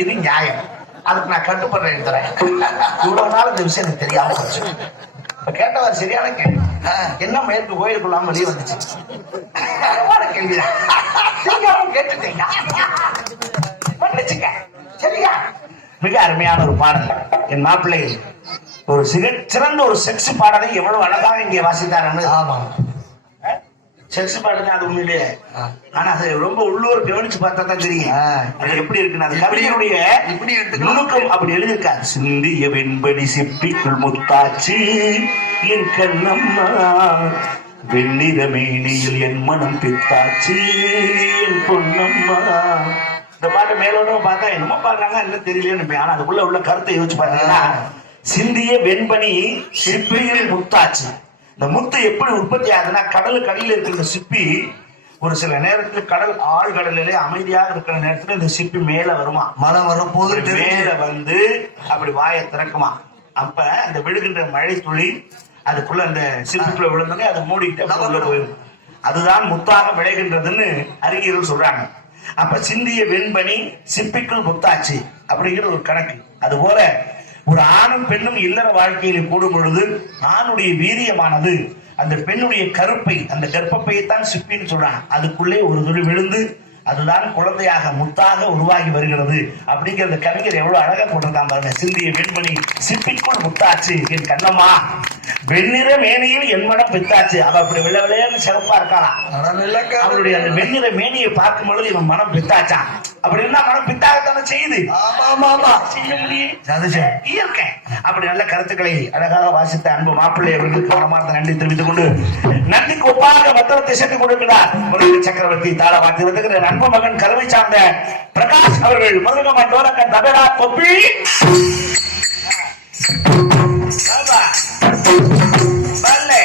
இது நியாயம். அதுக்கு நான் கட்டுப்பட எழுதுறேன். இவ்வளவு நாள் இந்த விஷயம் எனக்கு தெரியாம போச்சு. இப்ப கேட்டவர் சரியான கேள்வி. என்ன மேற்கு கோயிலுக்குள்ளாம வெளியே வந்துச்சு? அருமான கேள்விதான் கேட்டுட்டீங்க. சரியா? மிக அருமையான ஒரு பாடல். என் மாப்பிள்ளை ஒரு சிக சிறந்த ஒரு செக்ஸ் பாடலை எவ்வளவு அழகாக இங்கே வாசித்தார் ஆமா செக்ஸ் பாடுங்க அது உண்மையிலேயே ஆனா அது ரொம்ப உள்ளூர் கவனிச்சு பார்த்தா தான் தெரியும். அது எப்படி இருக்குன்னு அது கவிஞருடைய இப்படி. நுணுக்கம் அப்படி எழுதியிருக்காரு. சிந்திய வெண்படி சிப்பிக்குள் முத்தாச்சு என் கண்ணம்மா வெண்ணிற மேனியில் என் மனம் பித்தாச்சு என் பொன்னம்மா. இந்த பாட்டு மேலோட பார்த்தா என்னமோ பாடுறாங்க என்ன தெரியலன்னு ஆனா அதுக்குள்ள உள்ள கருத்தை யோசிச்சு பாத்தீங்கன்னா சிந்திய வெண்பனி சிப்பியில் முத்தாச்சு. இந்த முத்து எப்படி உற்பத்தி ஆகுதுன்னா கடலுக்கு அடியில் இருக்கிற சிப்பி ஒரு சில நேரத்தில் கடல் ஆழ்கடலிலே அமைதியாக இருக்கிற நேரத்துல இந்த சிப்பி மேல வருமா? மழை வரும்போது மேல வந்து அப்படி வாயை திறக்குமா? அப்ப அந்த விழுகின்ற மழை துளி அதுக்குள்ள அந்த சிப்பிக்குள்ள விழுந்தோடனே அதை உள்ள போயிடும். அதுதான் முத்தாக விளைகின்றதுன்னு அறிஞர்கள் சொல்றாங்க. அப்ப சிந்திய வெண்பனி சிப்பிக்குள் முத்தாச்சு அப்படிங்கிற ஒரு கணக்கு. அது போல ஒரு ஆணும் பெண்ணும் இல்லற வாழ்க்கையில் கூடும் பொழுது ஆணுடைய வீரியமானது அந்த பெண்ணுடைய கருப்பை அந்த கர்ப்பப்பையைத்தான் சிப்பின்னு சொல்றாங்க. அதுக்குள்ளே ஒரு துளி விழுந்து அதுதான் குழந்தையாக முத்தாக உருவாகி வருகிறது. அப்படிங்கிற கவிஞர் எவ்வளவு அழகா போட்டிருக்கான் பாருங்க. சிந்திய வெண்மணி சிப்பிக்குள் முத்தாச்சு என் கண்ணம்மா. வெண்ணிற மேனியில் என் மனம் பித்தாச்சு. அவ அப்படி வெள்ள வெள்ளையான்னு சிறப்பா இருக்காளாம். அவளுடைய அந்த வெண்ணிற மேனியை பார்க்கும் பொழுது இவன் மனம் பித்தாச்சான் அப்படின்னா மனம் பித்தாகத்தானே செய்யுது. செய்ய முடியும். இயற்கை. அப்படி நல்ல கருத்துக்களை அழகாக வாசித்த அன்பு மாப்பிள்ளை அவர்களுக்கு மனமார்ந்த நன்றி தெரிவித்துக் கொண்டு நன்றிக்கு ஒப்பாக மத்தளத்தை சென்று கொண்டிருக்கிறார் முருக சக்கரவர்த்தி தாள வாக்கு வருகிற அன்பு மகன் கருவை சார்ந்த பிரகாஷ் அவர்கள். முருகமன் டோலக்கன் தபேரா கொப்பி. பாபா. பல்லே.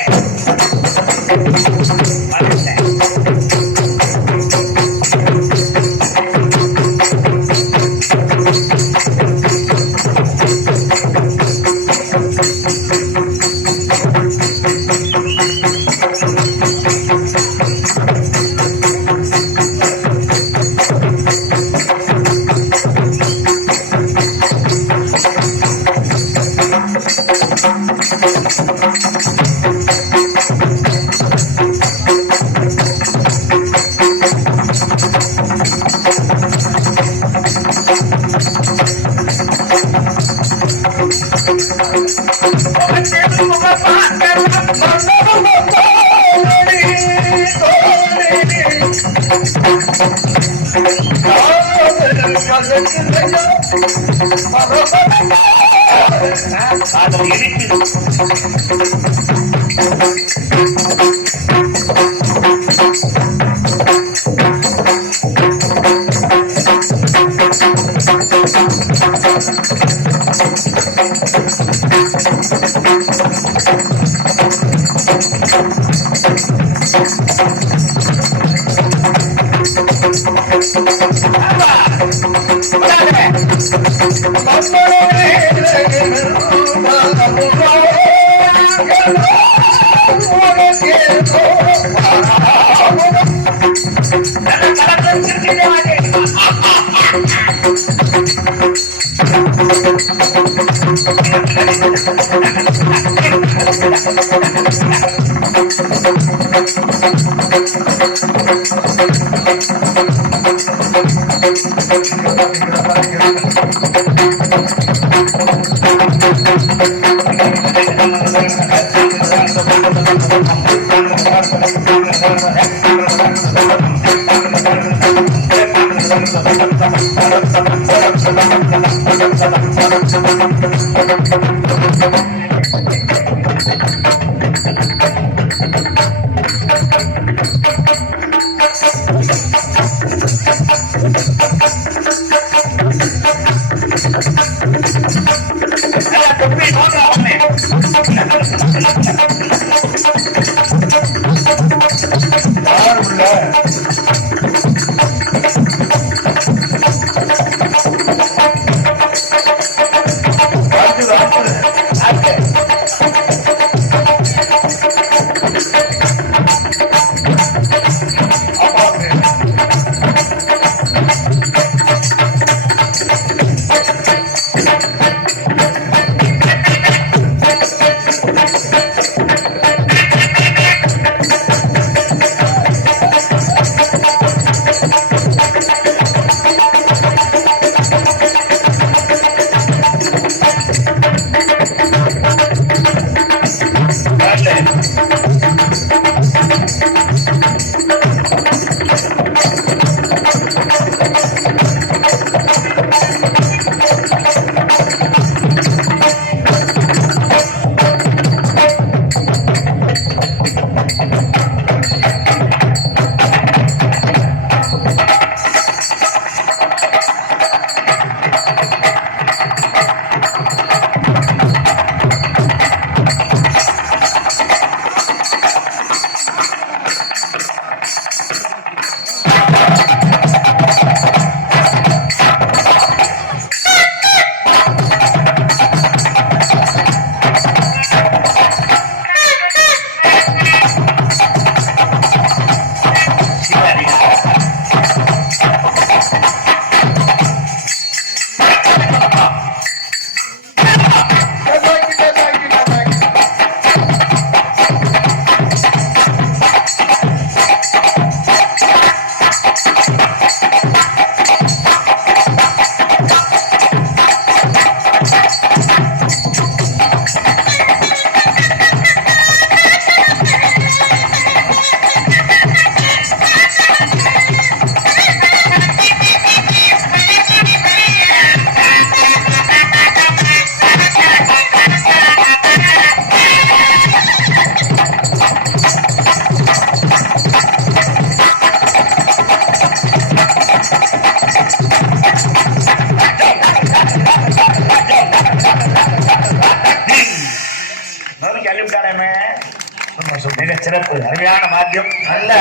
சிறப்பு அருமையான வாத்தியம் நல்ல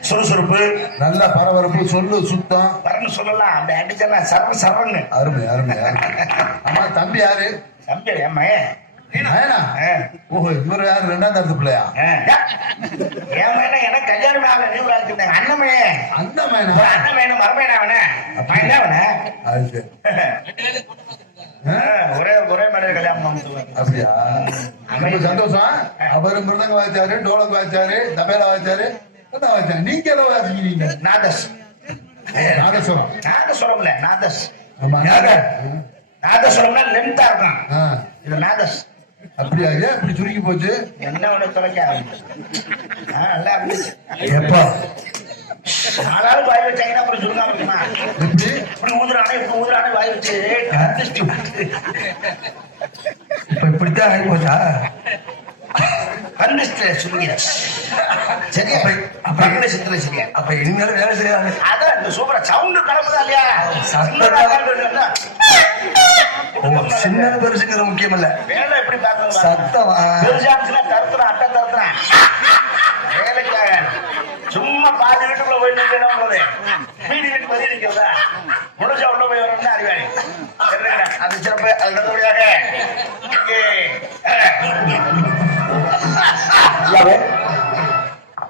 சுறுசுறுப்பு. நல்ல பரபரப்பு சொல்லு சுத்தம். சொல்லலாம் அப்படி அடிச்சா சர்வ சர்வங்க அருமை அருமை. ஆமா தம்பி யாரு? தம்பி நாயனா ஓஹோ இவர் யாரு? ரெண்டாம் தரத்து பிள்ளையா? என் எனக்கு கல்யாணம் ஆகல நீங்க ஆச்சுட்டாங்க அண்ணன் மேன் அந்த மரமேன அவன. என்ன அவன? அது? ஒரே ஒரே மேல கல்யாணம் அப்படியா? ரொம்ப சந்தோஷம். அவரு மிருதங்க வாய்ச்சாரு டோலக் வாய்ச்சாரு தபேலா வாய்ச்சாரு வாய்ச்சாரு? நீங்க எல்லாம் வாசிக்கிறீங்க? நாதஸ். நாதஸ்வரம். நாதஸ்வரம்ல நாதஸ். ஆமா. நாத நாதஸ்வரம்னா லென்த்தா இருக்கும் இது நாதஸ். அப்படியா? ஏன் இப்படி சுருக்கி போச்சு? என்ன ஒண்ணு தொலைக்க ஆ, நல்லா இருந்துச்சு எப்பா? ஆளாலும் வாய் வச்சாங்கன்னா அப்புறம் சுருங்காம இருக்குமா எப்படி? இப்படி ஊதுறானே இப்படி ஊதுறானே வாய் வச்சு இப்ப இப்படித்தான் ஆகி போச்சா? சரியா? அப்ப சித்திர சரியா. அப்ப இனிமேல் வேலை செய்யறாங்க அதான் இந்த சூப்பரா சவுண்ட் கலப்புதா இல்லையா? ஓ, சின்னது பெருசுங்கிற முக்கியம் இல்ல வேலை எப்படி பார்க்கணும்? சத்தமா? பெருசாச்சுன்னா தருத்துறான் அட்டை தருத்துறான். வேலைக்காக சும்மா பாதி வீட்டுக்குள்ள போய் நிற்க போது வீடு வீட்டு பதில் நிற்கிறதா முடிஞ்சா உள்ள போய் வரணும்னா அறிவாளி? அது சிறப்பு. அது நல்லபடியாக.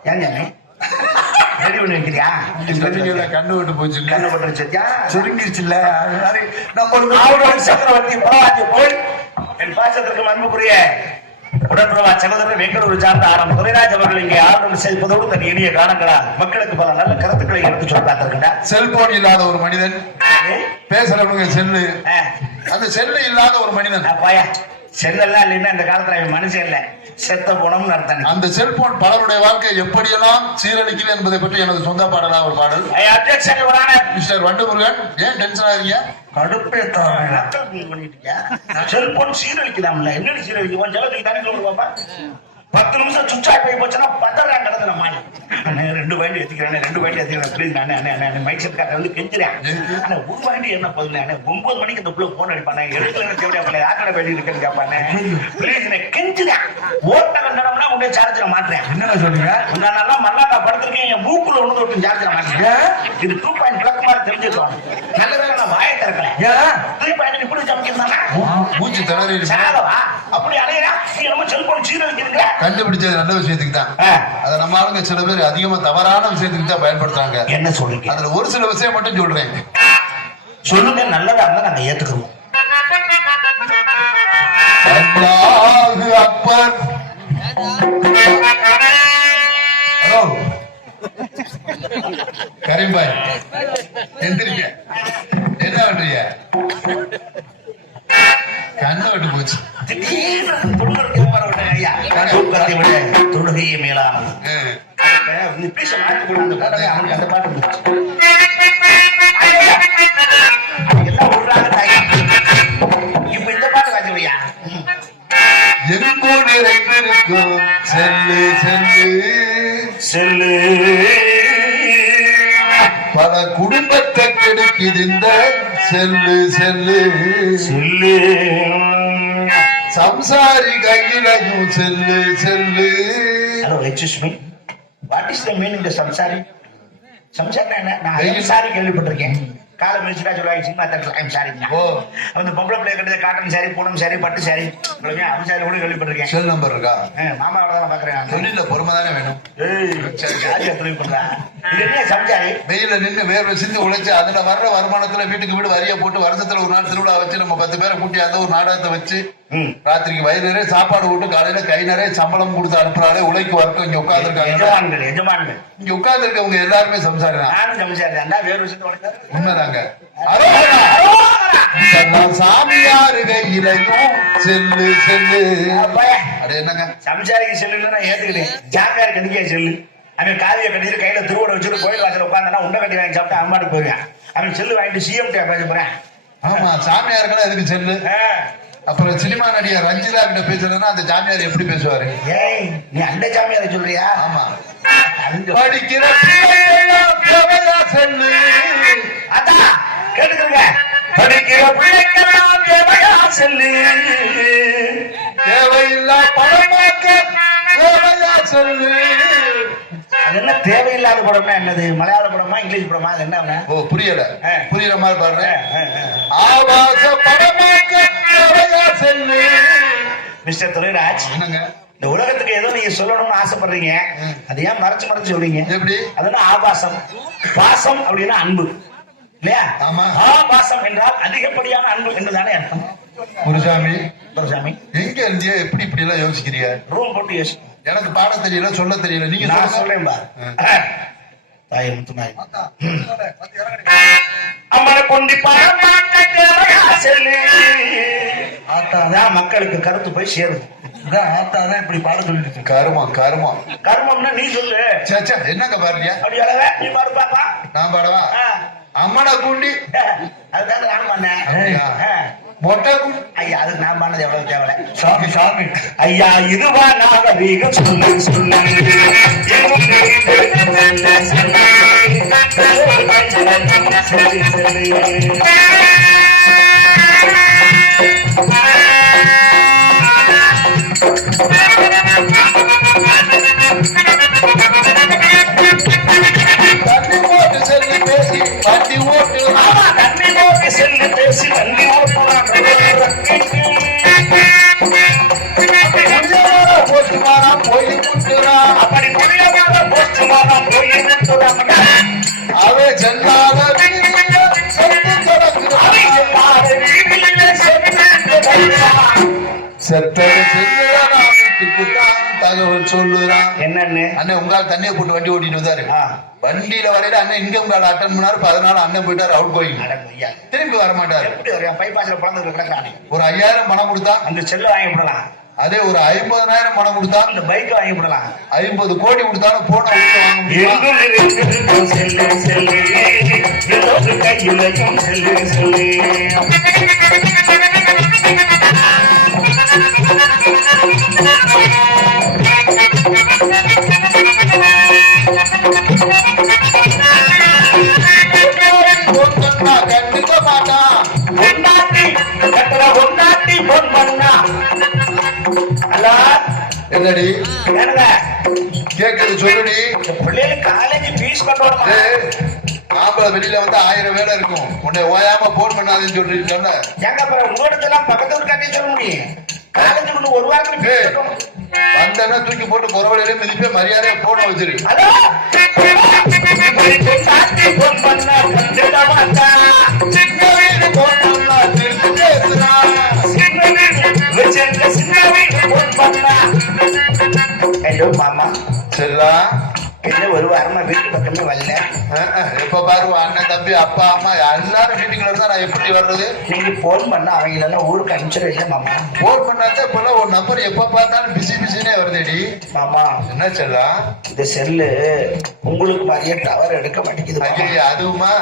ஜாமி ரெடி பண்ணி வைக்கிறியா சொன்னீங்கல்ல கண்ணு விட்டு போச்சு. கண்ணு வச்சிருக்கியா சுருங்கிருச்சுல்ல. நம்ம சக்கரவர்த்தி போய். என் பாசத்திற்கு அன்புக்குரிய உடன்பிரவா சகோதரர் வெங்கடூர் சார்ந்த ஆரம் துரைராஜ் அவர்கள் இங்கே ஆர்வம் செய்வதோடு தன் இனிய காலங்களால் மக்களுக்கு பல நல்ல கருத்துக்களை எடுத்து சொல்ல பார்த்திருக்கிறார் செல்போன் இல்லாத ஒரு மனிதன் பேசுறவங்க செல்லு. அந்த செல்லு இல்லாத ஒரு மனிதன். செல்லெல்லாம் இல்லைன்னா இந்த காலத்துல அவன் மனுஷன் இல்ல. செத்த குணம்னு அர்த்தம். அந்த செல்போன் பலருடைய வாழ்க்கை எப்படியெல்லாம் சீரழிக்கிறது என்பதை பற்றி எனது சொந்த பாடலா ஒரு பாடல். மிஸ்டர் வண்டுமுருகன் ஏன் டென்ஷன் ஆகிறீங்க செல்போன் சீரழிக்கலாம்ல. என்னடி சீரழிக்கும் செலவுக்கு தானே சொல்லு பாப்பா. பத்து நிமிஷம் சுவிட்ச் ஆஃப் ஆகி போச்சுன்னா பத்தரம் கிடந்து நம்ம அண்ணே ரெண்டு வண்டி ஏத்திக்கிறேன் ரெண்டு வண்டி ஏத்திக்கிறேன் ப்ளீஸ் அண்ணே அண்ணே அண்ணே மைக் செட் கார்ட்ட வந்து கெஞ்சுறேன். அண்ணே ஒரு வண்டி என்ன போதுல அண்ணே? ஒன்பது மணிக்கு இந்த புள்ள போன் அடிப்பானே? எடுக்கல தேவையா பண்ண? யாக்கடை வண்டி இருக்குன்னு கேட்பானே ப்ளீஸ் என்ன கெஞ்சுறேன். ஓட்ட கண்டனம்னா உடனே சார்ஜர் மாட்டுறேன் என்ன சொல்றீங்க? நல்லா மல்லாக்கா படுத்திருக்கேன். என் மூக்குல ஒண்ணு தொட்டு சார்ஜர் மாட்டேன் இது டூ பாயிண்ட் பிளக் மாதிரி தெரிஞ்சுக்கணும் நல்ல வேலை நான் வாயை திறக்கல. ஏன்? த்ரீ பாயிண்ட் இப்படி சமைக்கிறதானா மூச்சு திணறி சாதவா அப்படி அலையா நீ நம்ம செல்போன் சீரழிக்கிறீங்க கண்டுபிடிச்சது நல்ல விஷயத்துக்கு தான். அதை நம்ம ஆளுங்க சில பேர் அதிகமா தவறான விஷயத்துக்கு தான் பயன்படுத்துறாங்க. என்ன சொல்றீங்க? அதுல ஒரு சில விஷயம் மட்டும் சொல்றேன். சொல்லுங்க நல்லதா இருந்தா நாங்க ஏத்துக்கிறோம் அல்லாஹு அக்பர். கரீம்பாய் எந்திரிக்க என்ன பண்றீங்க? கண்ணை விட்டு போச்சு. தொழுகையே மேலானது அந்த பாட்டு இந்த செல்லு செல்லு. செல்லு. சம்சாரி கையிலையும் cell. Cell hello excuse me what is the meaning சம்சாரி சம்சாரினா என்ன நான் சாரி கேள்விப்பட்டிருக்கேன். காலை மிதிச்சுட்டா சொல்லுவாங்க cinema theatre I'm sorry oh அந்த பொம்பளை பிள்ளை கட்டுறது காட்டன் சாரி பூனம் சாரி பட்டு சாரி ஐம் சாரி கூட கேள்விப்பட்டிருக்கேன். செல் நம்பர் இருக்கா? மாமாவோட தான் பாக்குறேன் தொழில பொறுமை தானே வேணும். தொழில் பண்றா? என்ன வெயில நின்று வேர்வை சிந்து உழைச்சு அதுல வர்ற வருமானத்துல வீட்டுக்கு வீடு வரிய போட்டு வருஷத்துல ஒரு நாள் திருவிழா வச்சு நம்ம பத்து பேரை கூட்டி அந்த ஒரு நாடகத்தை வச்சு ராத்திரிக்கு வயிறு நிறைய சாப்பாடு போட்டு காலையில கை நிறைய சம்பளம் கொடுத்து அனுப்புறாலே உழைக்கு வர்க்கம் இங்க உட்கார்ந்துருக்காங்க. எஜமான்கள் எஜமான்கள். இங்க உட்கார்ந்து இருக்கவங்க எல்லாருமே சம்சாரி நானும் சம்சாரி தான் வேறு விஷயத்தை உண்மைதாங்க. சாமியாரு கையிலையும் செல்லு அட என்னங்க? சம்சாரிக்கு செல்லுன்னு நான் ஏத்துக்கிட்டேன் ஜாக்காரு கண்டிக்கா செல்லு? அவன் காவிய கட்டிட்டு கையில திருவோட வச்சுட்டு கோயில் வாசல் உட்காந்தனா உண்டை கட்டி வாங்கி சாப்பிட்டு அம்மாட்டு போயிருக்கான். அவன் செல்லு வாங்கிட்டு சிஎம் பேச போறேன். ஆமா சாமியாருக்கெல்லாம் எதுக்கு செல்லு? அப்புறம் சினிமா நடிகர் ரஞ்சிதா கிட்ட பேசுறதுன்னா அந்த சாமியார் எப்படி பேசுவாரு? ஏய் நீ அந்த சாமியாரை சொல்றியா? ஆமா. படிக்கிற அதான் கேட்டுக்கிறங்க படிக்கிற பிள்ளைக்கெல்லாம் தேவையா செல்லு தேவையில்லா பணமாக்க தேவையா செல்லு என்ன தேவையில்லாத படம்னா என்னது? மலையாள படமா இங்கிலீஷ் படமா? அது என்ன? ஓ புரியல. புரியுற மாதிரி ஆ. ஆபாச படமாக்க மிஸ்டர் துரைராஜ் இந்த உலகத்துக்கு ஏதோ நீங்க சொல்லணும்னு ஆசைப்படுறீங்க. அது ஏன் மறைச்சு மறைச்சு சொல்றீங்க? எப்படி? அதுனா ஆபாசம்? பாசம் அப்படின்னா அன்பு. இல்லையா? ஆமா. ஆபாசம் என்றால் அதிகப்படியான அன்பு என்றுதானே அர்த்தம். குருசாமி துரைசாமி எங்க இருந்தியா எப்படி இப்படி எல்லாம் யோசிக்கிறீங்க? ரூம் போட்டு யோசி எனக்கு பாட தெரியல சொல்ல தெரியல. நீங்க நான். சொல்றேன் தாய் முத்துமாய் அம்மனை கொண்டி அதான் மக்களுக்கு கருத்து போய் சேரும். இதான் ஆத்தா தான் இப்படி பாட சொல்லிட்டு. கருமம் கருமம். கர்மம்னா நீ சொல்லு. சே, சே, என்னங்க பாருங்க அப்படி அழகா நீ பாப்பா. நான் பாடவா. அம்மனை குண்டி அதுதான் நான் பண்ணேன் ஏய். ஆ. மொட்டை குண்டி ஐயா அதுக்கு நான் பண்ணது எவ்வளவு தேவை சாமி சாமி ஐயா இதுவா நாகரீகம் சொல்லு சொல்லு சொல்லு, சொல்லு. தண்ணியை போட்டு வண்டி ஓட்டிட்டு வந்தாரு. வண்டியில வரையில அண்ணன் இங்க உங்களால் அட்டன் பண்ணாரு. அதனால அண்ணன் போயிட்டாரு அவுட் கோயிங். திரும்பி வர மாட்டாரு. எப்படி ஒரு ஐயாயிரம் பணம் கொடுத்தா அந்த செல்ல வாங்கி விடலாம் அதே ஒரு ஐம்பதனாயிரம் பணம் கொடுத்தா அந்த பைக் வாங்கி விடலாம் ஐம்பது கோடி கொடுத்தாலும் போன வாங்க முடியுமா? பொன்னாட்டி பொன் பண்ணா அல்லா என்னடி? ஏனுங்க கேக்குது சொல்லுடி. இந்த பிள்ளைகளுக்கு காலேஜ் ஃபீஸ் கட்டணுமா ஏய், ஆம்பளை வெளியில வந்து ஆயிரம் வேலை இருக்கும். உன்னை ஓயாம போன் பண்ணாதேன்னு சொன்ன எங்க அப்புறம் உங்கள்கிட்ட எல்லாம் பக்கத்து சொல்ல முடியும். காலேஜ் ஒரு வாரத்துல fees ஏய், கட்டணும். வந்தேன்னா தூக்கி போட்டு குறவழியில மிதிப்பே மரியாதையா போன வச்சிரு. செல்லா என்ன ஒரு வாரமா வீட்டு பக்கமே வரல. எப்ப பாரு அண்ணன் தம்பி அப்பா அம்மா எல்லாரும் வீட்டுக்குள்ள இருந்தா நான் எப்படி வர்றது? நீங்க போன் பண்ணா அவங்க எல்லாம் ஊருக்கு அனுப்பிச்சிட இல்லை மாமா. போன் பண்ணாதான் இப்பெல்லாம் ஒரு நம்பர் எப்ப பார்த்தாலும் பிஸி பிஸினே வருதேடி. மாமா. என்ன செல்லா? இந்த செல்லு உங்களுக்கு மாதிரியே டவர் எடுக்க மாட்டேங்குது அதுவுமா?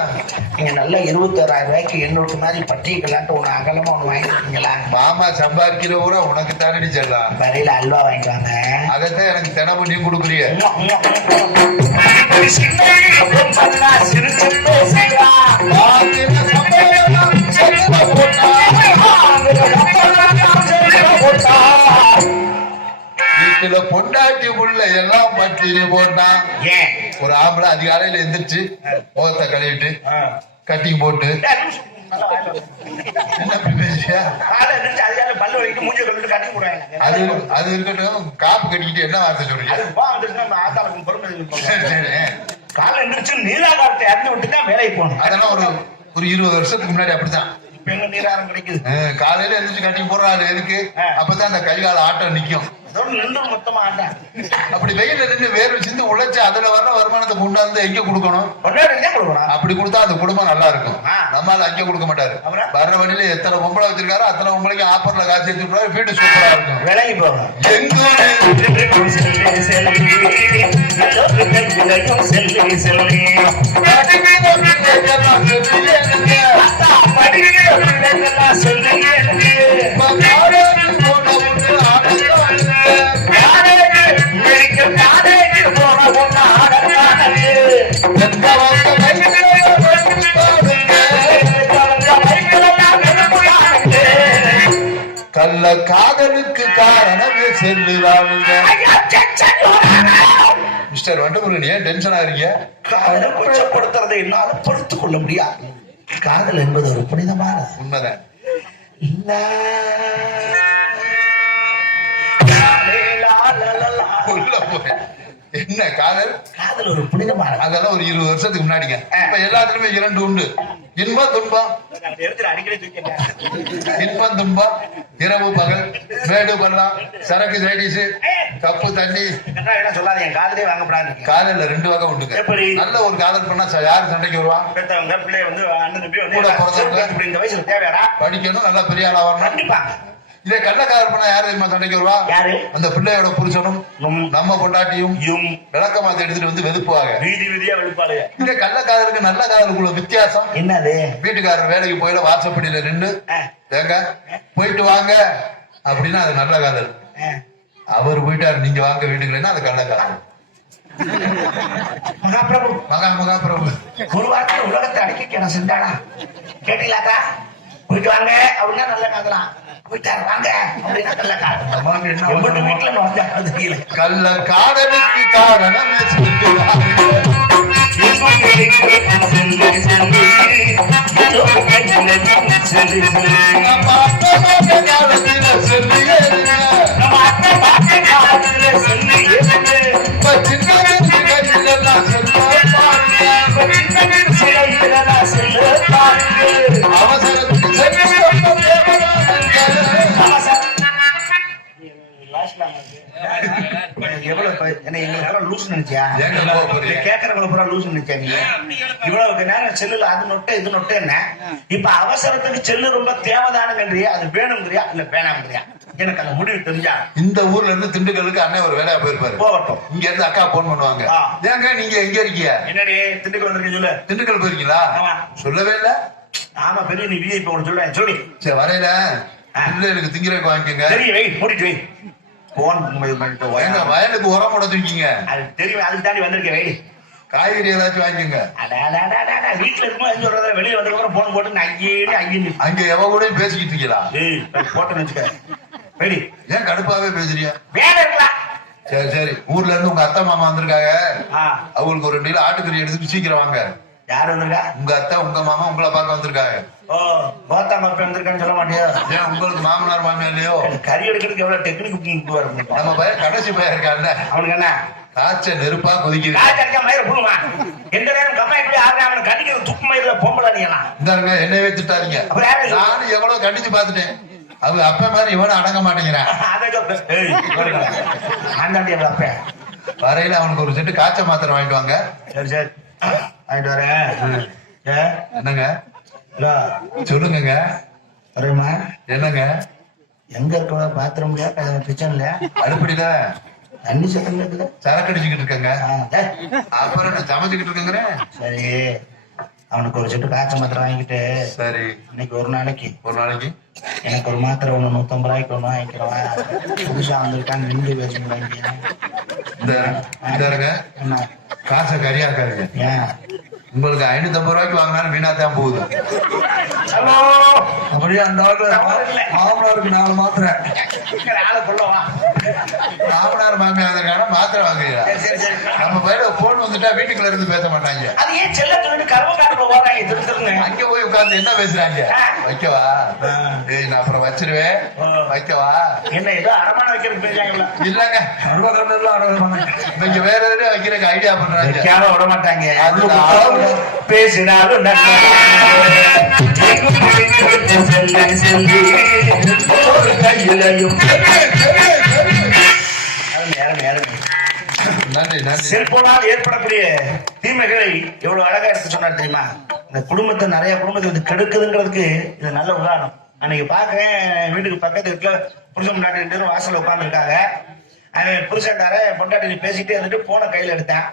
நீங்க நல்ல இருபத்தோராயிரம் ரூபாய்க்கு எண்ணூறு மாதிரி பட்டிக்கலான்ட்டு ஒண்ணு அகலமா ஒண்ணு வாங்கிருக்கீங்களா? மாமா சம்பாதிக்கிற ஊரா உனக்கு தானடி செல்லா. வரையில அல்வா வாங்கிட்டு வாங்க. அதைத்தான் எனக்கு தினமும் நீ கொடுக்குறிய. எல்லாம் பட்டினி போட்டான் ஒரு ஆம்பளை அதிகாலையில எந்திரிச்சு முகத்தை கழுவிட்டு போட்டு. கட்டி. அது இருக்கட்டும் காப்பு கட்டிக்கிட்டு என்ன வார்த்தை சொல்றீங்க. காலை எந்திரிச்சு நீராகாரத்தை இறந்து விட்டு தான் வேலைக்கு போகணும். அதெல்லாம் ஒரு ஒரு இருபது வருஷத்துக்கு முன்னாடி அப்படித்தான். இப்ப எங்க நீராகாரம் கிடைக்குது? அஹ், காலையில எந்திரிச்சு கட்டிங் போடுறாரு எதுக்கு? அப்பதான் அந்த கை கால ஆட்டம் நிக்கும். நின்று மொத்தமா ஆட்டேன் அப்படி வெயில நின்று வேர்வை சிந்து உழைச்சு அதுல வர்ற வருமானத்தை கொண்டாந்து எங்க கொடுக்கணும்? கொடுக்குறான் அப்படி கொடுத்தா அந்த குடும்பம் நல்லா இருக்கும். ஆ. நம்மால அங்கே கொடுக்க மாட்டாரு? வர்ற வழியில எத்தனை பொம்பளை வச்சிருக்காரு அத்தனை பொம்பளைக்கு ஆப்பர்ல காசு எடுத்து விட்டுருவாரு வீடு சூப்பரா இருக்கும். விலகி போகணும் எங்க? கள்ள காதலுக்கு காரணமே செல்லுதானுங்க. மிஸ்டர் வண்டமுருகன் ஏன் டென்ஷன் ஆகிறீங்க காதலை கொச்சப்படுத்துறதை என்னால பொறுத்துக் கொள்ள முடியாது. காதல் என்பது ஒரு புனிதமானது. உண்மைதான். என்ன காதல்? காதல் ஒரு புனிதமானது அதெல்லாம் ஒரு இருபது வருஷத்துக்கு முன்னாடிங்க. இப்ப எல்லாத்துலயுமே இரண்டு உண்டு. இன்பம் துன்பம்? இன்பம் துன்பம்? இரவு பகல் மேடு பள்ளம் சரக்கு சைடிஸ் கப்பு தண்ணி. சொல்லாதீங்க? காதலே வாங்கப்படாது காதல்ல ரெண்டு வகை உண்டுங்க? நல்ல ஒரு காதல் பண்ணா யாரு சண்டைக்கு வருவா? பெத்தவங்க பிள்ளை வந்து அண்ணன் கூட பிறந்தவங்க. இந்த வயசுல தேவையாடா? படிக்கணும் நல்லா பெரிய ஆளா வரணும். கண்டிப்பா. இதே கள்ள காதல் பண்ணா யாரு தெரியுமா சண்டைக்கு வருவா? யாரு? அந்த பிள்ளையோட புருஷனும் நம். நம்ம பொண்டாட்டியும் யும் விளக்க மாத்த எடுத்துட்டு வந்து வெதுப்புவாங்க. வீதி வீதியா வெளிப்பாளுங்க. இந்த கள்ள காதலுக்கு நல்ல காதலுக்குள்ள வித்தியாசம். என்னது? வீட்டுக்காரர் வேலைக்கு போயில வாட்ஸ்அப்படியில நின்று ஏங்க போயிட்டு வாங்க. அப்படின்னா அது நல்ல காதல். அவர் போயிட்டாரு நீங்க வாங்க வீட்டுக்குள்ளேன்னா அது கள்ள காதல். மகாபிரபு. மகா மகா பிரபு ஒரு வாரத்துல உலகத்தை அடக்கி கேட செஞ்சாடா கேட்டீங்களாக்கா? போயிட்டு வாங்க அப்படின்னா நல்ல காதலாம் போயிட்டாரு. வாங்க? வீட்டுல கள்ள காதலுக்கு காரணமே சொல்லி ஏறுங்க. இப்ப சின்ன எவ்வளவு என்ன எங்களை லூசு நினைச்சியா? கேட்கறவங்களை பூரா லூசு நினைச்சியா நீ? இவ்வளவு நேரம் செல்லுல அது நொட்டு இது நொட்டு என்ன? இப்ப அவசரத்துக்கு செல்லு ரொம்ப தேவைதானுங்கன்றியா அது வேணுங்கிறியா? இல்ல வேணாங்கிறியா எனக்கு அந்த முடிவு தெரிஞ்சா. இந்த ஊர்ல இருந்து திண்டுக்கலுக்கு அண்ணன் ஒரு வேலையா போயிருப்பாரு. போகட்டும். இங்க இருந்து அக்கா போன் பண்ணுவாங்க. ஏங்க நீங்க எங்க இருக்கீங்க? என்னடி திண்டுக்கல் வந்திருக்கீங்க சொல்லு. திண்டுக்கல் போயிருக்கீங்களா. சொல்லவே இல்ல. ஆமா பெரிய நீ விஐபி உனக்கு சொல்றேன் சொல்லி. சரி வரையில. ஆ. பிள்ளைகளுக்கு திங்கிறதுக்கு வாங்கிக்கோங்க. சரி வை மூடிட்டு வை. போன். வயலுக்கு உரம் போட தூக்கிங்க. அது தெரியும் அதுக்கு தாண்டி வந்திருக்கேன் வை காய்கறி ஏதாச்சும் வாங்கிக்கோங்க. வீட்டுல இருக்கும்போது என்ன சொல்றத வெளியே வந்ததுக்கு அப்புறம் போன் போட்டு ஐயே அங்க எவ கூட பேசிக்கிட்டு இருக்கீங்களா? போட்டோன்னு வச்சுக்க ரெடி. ஏன் கடுப்பாவே வேலை இருக்கலாம் சரி சரி. ஊர்ல இருந்து உங்க அத்தை மாமா வந்திருக்காங்க. அவங்களுக்கு ஒரு ரெண்டு கிலோ ஆட்டுக்கறி எடுத்துட்டு சீக்கிரம் வாங்க. யார் வந்திருக்கா? உங்க அத்தை உங்க மாமா உங்களை பார்க்க வந்திருக்காங்க. ஓ கோத்தா மப்ப வந்திருக்கான்னு சொல்ல மாட்டியா? ஏன் உங்களுக்கு மாமனார் மாமியா இல்லையோ? கறி எடுக்கிறதுக்கு எவ்வளவு டெக்னிக் நம்ம பையன் கடைசி பையன் இருக்கான்ல. அவனுக்கு என்ன? காய்ச்ச நெருப்பா கொதிக்குது. அடிச்சா மயிர புடுமா எந்த நேரம் கம்மா எப்படி ஆடுறா அவனை கண்டிக்கிற துப்பு மயிரில பொம்பளை நீ எல்லாம். இந்தாருங்க என்னையவே திட்டாதீங்க? நானும் எவ்வளவு கண்டிச்சு பார்த்துட்டேன். அவங்க அப்பா மாதிரி இவனும் அடங்க மாட்டேங்கிறான். அதை வரையில அவனுக்கு ஒரு செட்டு காய்ச்ச மாத்திரை வாங்கிட்டு வாங்க. சரி சரி. வாங்கிட்டு வரேன். ஏ, என்னங்க? இல்ல, சொல்லுங்கங்க. வரேம்மா என்னங்க? எங்க இருக்க பாத்ரூம்லயா கிச்சன்ல அடுப்படியில? தண்ணி சத்தம் இருக்குது. சரக்கு அடிச்சுக்கிட்டு இருக்கேங்க. அப்புறம் என்ன சமைச்சுக்கிட்டு இருக்கேங்கிறேன் சரி. அவனுக்கு ஒரு செட்டு காய்ச்ச மாத்திரை வாங்கிட்டு சரி. இன்னைக்கு ஒரு நாளைக்கு. ஒரு நாளைக்கு? எனக்கு ஒரு மாத்திரை ஒண்ணு நூத்தம்பது ரூபாய்க்கு ஒண்ணு வாங்கிக்கிறவன். புதுசா வந்திருக்காங்க நின்று பேசுங்களா இந்த இருங்க என்ன காசை கரியாக்காருங்க ஏன் உங்களுக்கு ஐநூத்தி ஐம்பது ரூபாய்க்கு வாங்கினாலும் வீணா தான் போகுது அப்படியே அந்த. மாமனாருக்கு நாலு மாத்திரை. மாமனார் மாமியார் மாத்திரை வாங்குறீங்களா? நம்ம பையன போன் வந்துட்டா வீட்டுக்குள்ள இருந்து பேச மாட்டாங்க. அது ஏன் செல்ல அங்க போய் உட்கார்ந்து என்ன பேசுறாங்க? வைக்கவா? நான் அப்புறம் வச்சிருவேன். வைக்கவா? என்ன ஏதோ அரமான வைக்கிறது இல்லங்க அடங்க இங்க வேற எதுவும் வைக்கிறதுக்கு ஐடியா பண்றாங்க. விட மாட்டாங்க. பேசினாலும் கையிலையும் செல்போனால் ஏற்படக்கூடிய தீமைகளை எவ்வளவு அழகா எடுத்து சொன்னார் தெரியுமா? இந்த குடும்பத்தை நிறைய குடும்பத்தை வந்து கெடுக்குதுங்கிறதுக்கு இது நல்ல உதாரணம். அன்னைக்கு பாக்குறேன் வீட்டுக்கு பக்கத்து வீட்டுல புருஷன் பேரும் வாசல்ல உட்காந்துருக்காங்க அவன் புருஷன்கார பொண்டாட்டி பேசிட்டே இருந்துட்டு போன கையில எடுத்தேன்.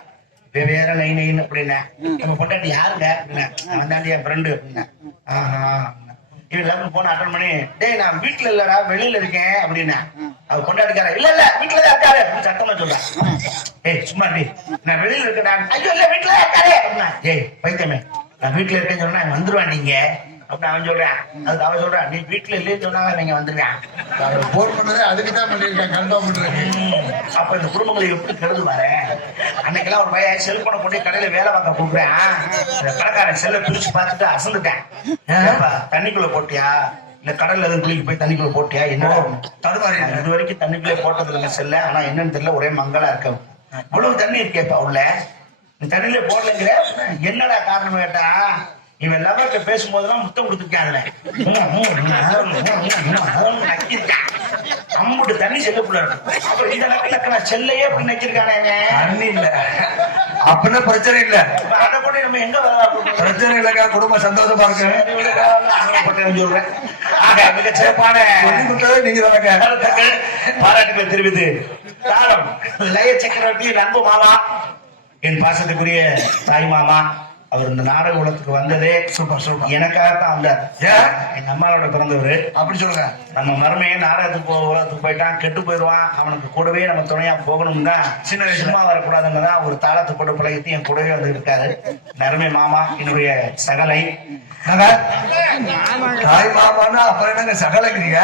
வேற லைன் லைன் அப்படின்னேன் நம்ம பொண்டாட்டி யாருங்க அப்படின்னா அவன் தாண்டி என் ஃப்ரெண்டு அப்படின்னேன் ஆஹா இவன் எல்லாரும் போன அட்டன் பண்ணி டேய் நான் வீட்டுல இல்லடா வெளியில இருக்கேன் அப்படின்னா அவ கொண்டாடிக்கார இல்ல இல்ல வீட்டுல தான் இருக்காரு அப்படின்னு சத்தமா சொல்றேன் ஏய் சும்மா டேய் நான் வெளியில இருக்கேன் ஐயோ இல்ல வீட்டுல தான் இருக்காரு அப்படின்னா ஏய் பைத்தியமே நான் வீட்டுல இருக்கேன்னு சொன்னா வந்துருவான் நீங்க. அப்படின்னு அவன் சொல்றான். அதுக்கு அவன் சொல்றான் நீ வீட்டுல இல்லைன்னு சொன்னாங்க நீங்க வந்துருவேன் போன் பண்ணதே அதுக்கு தான் பண்ணிருக்கேன். பண்றேன் அப்ப இந்த குடும்பங்களை எப்படி கருது வர அன்னைக்கெல்லாம் ஒரு பையன் செல்போனை கொண்டு கடையில வேலை பார்க்க கூப்பிடுறேன். அந்த கடைக்காரன் செல்ல பிரிச்சு பார்த்துட்டு அசந்துட்டேன். தண்ணிக்குள்ள போட்டியா? இல்ல கடல்ல எதுவும் குளிக்க போய் தண்ணிக்குள்ள போட்டியா? என்ன? தடுமாறி இது வரைக்கும் தண்ணிக்குள்ளே போட்டது இல்லைங்க செல்ல. ஆனா என்னன்னு தெரியல ஒரே மங்களா இருக்கும் இவ்வளவு தண்ணி இருக்கேப்பா உள்ள. நீ தண்ணியில போடலைங்கிற? என்னடா காரணம் கேட்டா? இவன் லவர்கிட்ட பேசும்போதெல்லாம் முத்தம் கொடுத்துருக்கேன் அதுல. நக்கிருக்கான் அம்புட்டு தண்ணி செல்லுக்குள்ள இருக்கும் அப்புறம் இதை நக்கு நக்கனா செல்லையே அப்படி நக்கிருக்கானே இவன். தண்ணி இல்ல. அப்படின்னா பிரச்சனை இல்ல. அதை கொண்டு நம்ம எங்க பிரச்சனை இல்லக்கா குடும்பம் சந்தோஷமா இருக்கு. சொல்றேன். மிக சிறப்பான நீங்க பாராட்டுகள் தெரிவித்து தாரம் லய சக்கரவர்த்தி அன்பு மாமா என் பாசத்துக்குரிய தாய் மாமா அவர் இந்த நாடக உலகத்துக்கு வந்ததே சூப்பர் சூப்பர். எனக்காகத்தான் வந்தார் ஏன்? எங்க அம்மாவோட பிறந்தவர். அப்படி சொல்லுங்க. நம்ம மருமையை நாடகத்துக்கு போ- உலகத்துக்கு போயிட்டான் கெட்டு போயிடுவான். அவனுக்கு கூடவே நம்ம துணையா போகணும் தான். சின்ன சும்மா வரக்கூடாதுன்னு தான் ஒரு தாளத்து போட்டு பழகிட்டு என் கூடவே வந்து இருக்காரு. நறுமை மாமா என்னுடைய சகலை. தாய் மாமான்னா அப்புறம் என்னங்க சகலங்கிறீங்க?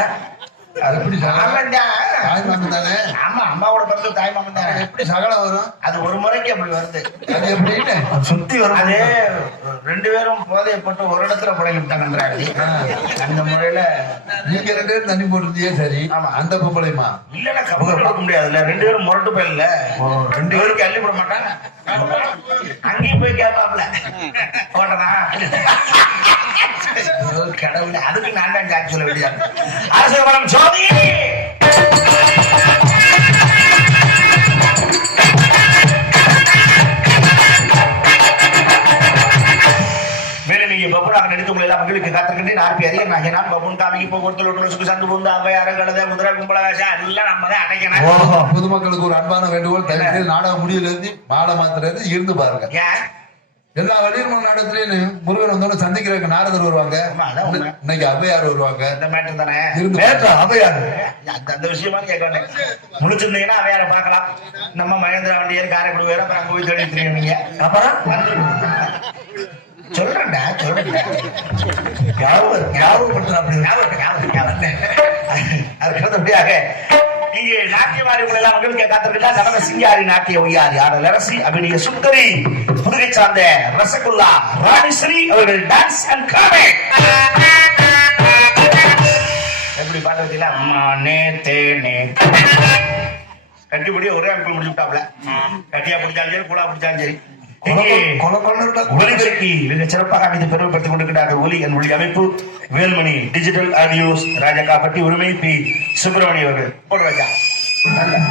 எப்படி சகலம் ஆமாண்டா. தாய் மாமன் தானே? ஆமா அம்மாவோட பிறந்த தாய் மாமன் தான். எப்படி சகலம் வரும்? அது ஒரு முறைக்கு அப்படி வருது. அது எப்படின்னு சுத்தி வரும். அது ரெண்டு பேரும் போதையை போட்டு ஒரு இடத்துல புடங்கிட்டாங்கன்றாரு அந்த முறையில நீங்க ரெண்டு பேரும் தண்ணி போட்டிருந்தீங்க சரி. ஆமா. அந்த பொம்பளைமா இல்லன்னா கப்பல் கொடுக்க முடியாதுல்ல. ரெண்டு பேரும் முரட்டு போயில்ல. ரெண்டு பேருக்கு அள்ளி போட மாட்டாங்க. அங்கேயும் போய் கேட்பாப்ல போட்டதா? கடவுளே. அதுக்கு நான் தான் சொல்ல வேண்டியதா இருக்கு. பொதுமக்களுக்கு ஒரு அன்பான வேண்டுகோள். தயவு நாடக முடிவுல இருந்து மாலை மாத்திர இருந்து இருந்து பாருங்க எல்லா வெளியூர் நாடகத்திலயும் முருகன் வந்தோன்னு சந்திக்கிறதுக்கு நாரதர் வருவாங்க. இன்னைக்கு ஔவையார் வருவாங்க. அந்த மேட்டர் தானே? இருந்து மேட்டா அவையாது அந்த விஷயமா கேட்க வந்தேன் முடிச்சிருந்தீங்கன்னா அவையார பார்க்கலாம். நம்ம மகேந்திரா வண்டியர் காரைக்குடி வேற அப்புறம் தேடி தெரியும் நீங்க. அப்புறம்? சொல்றேன்டா சொல்றேன்டா. ஞாபகம் ஞாபகப்படுத்துற அப்படி ஞாபகம், ஞாபகம், ஞாபகம். அதுக்கு அடுத்தபடியாக இங்கே நாட்டியமாரி எல்லாம் மகிழ்ச்சியை காத்திருக்கிறார் நடன சிங்காரி நாட்டிய ஒய்யாரி ஆடல் அரசி அபிநய சுந்தரி புதுகை சார்ந்த ரசகுல்லா ராணிஸ்ரீ அவர்கள் டான்ஸ் அண்ட் காமெடி எப்படி பாட்டு வச்சீங்களா அம்மா நே தேனே. கட்டிப்படி ஒரே அமைப்பு முடிச்சு விட்டாப்ல கட்டியா பிடிச்சாலும் சரி கூடா பிடிச்சாலும் சரி. மிக சிறப்பாக அமைத்து பெருமைப்படுத்திக் கொண்டிருக்கிறார்கள் ஒலி என் ஒளி அமைப்பு வேல்மணி டிஜிட்டல் ஆடியோஸ் ராஜகாப்பட்டி உரிமை பி. சுப்பிரமணிய அவர்கள். போடு ராஜா. நல்ல